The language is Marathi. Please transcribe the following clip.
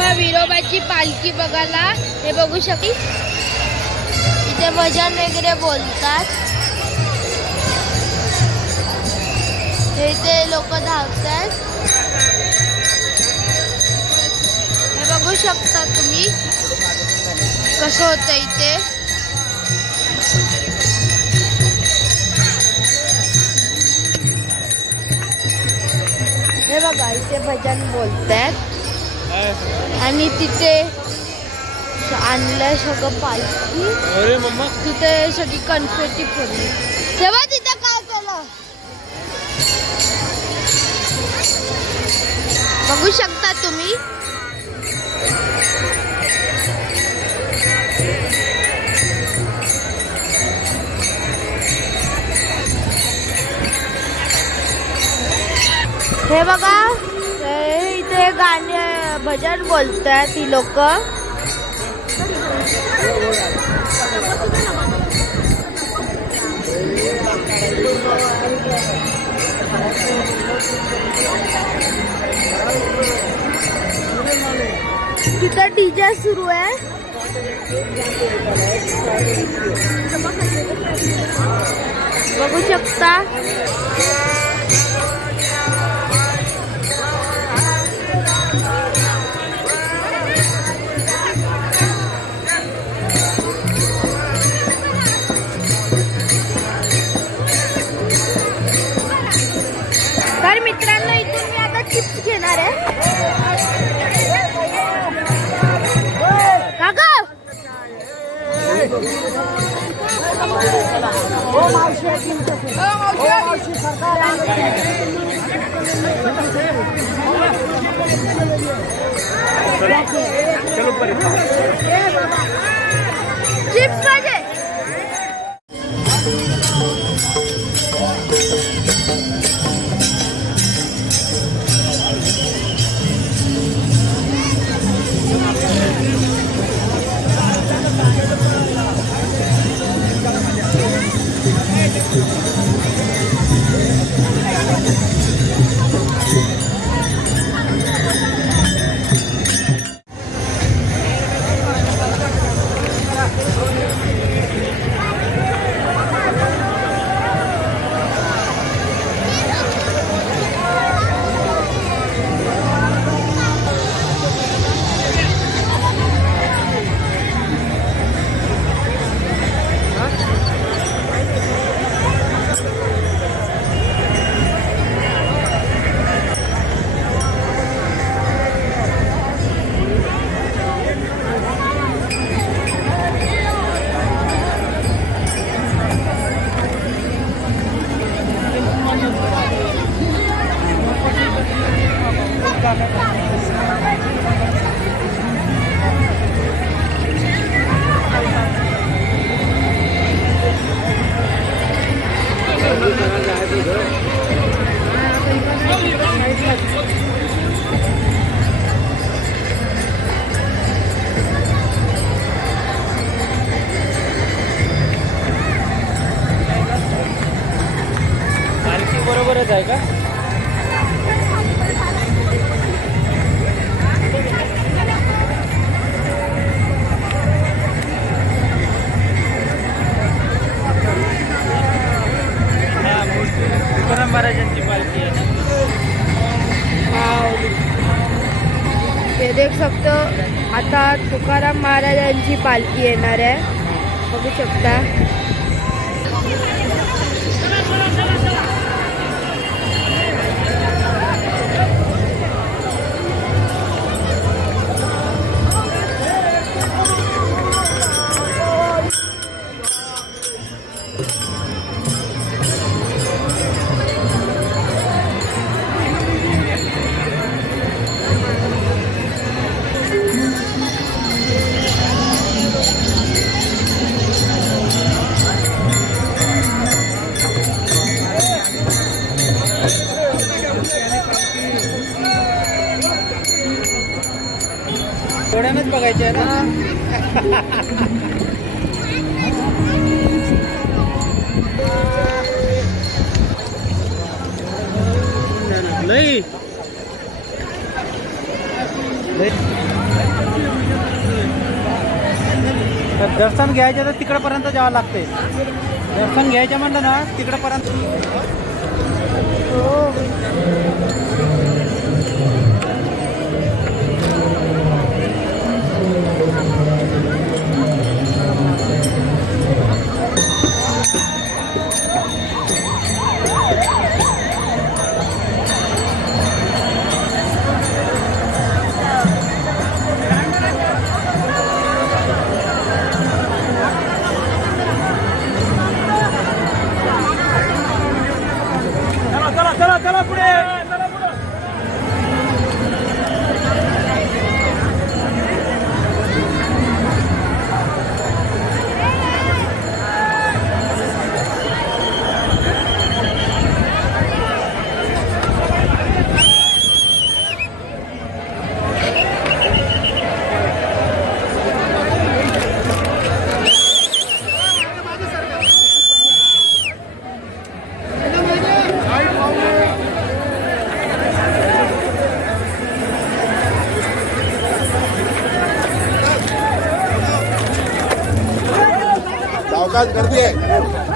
बाबा विरोबाची पालखी बघायला हे बघू शकते. इथे भजन वगैरे बोलतात. इथे लोक धावतात. हे बघू शकता तुम्ही कसं होतं इथे. हे बघा इथे भजन बोलतात आणि तिथे आणलंय सगळं पालखी. अरे मम्मा तिथे सगळी कन्फेटी फोडली. तेव्हा तिथे काय केलं बघू शकता तुम्ही. हे बघा इथे गाणे भजन बोलतात ती लोक. तिथं डीजे सुरू आहे. बघू शकता. तर मित्रांनो इथून मी आता चिप्स घेणार आहे. काका चिप्स पाहिजे. बरोबरच आहे का? तुकाराम महाराजांची पालखी आहे. हे देख शकतो. आता तुकाराम महाराजांची पालखी येणार आहे. बघू शकता. डोळ्यानंच बघायचे आहे ना. लई तर दर्शन घ्यायचं तर तिकडपर्यंत जावं लागते. दर्शन घ्यायचं म्हणलं ना तिकडपर्यंत. चला पुढे. सावकाश गर्दी आहे.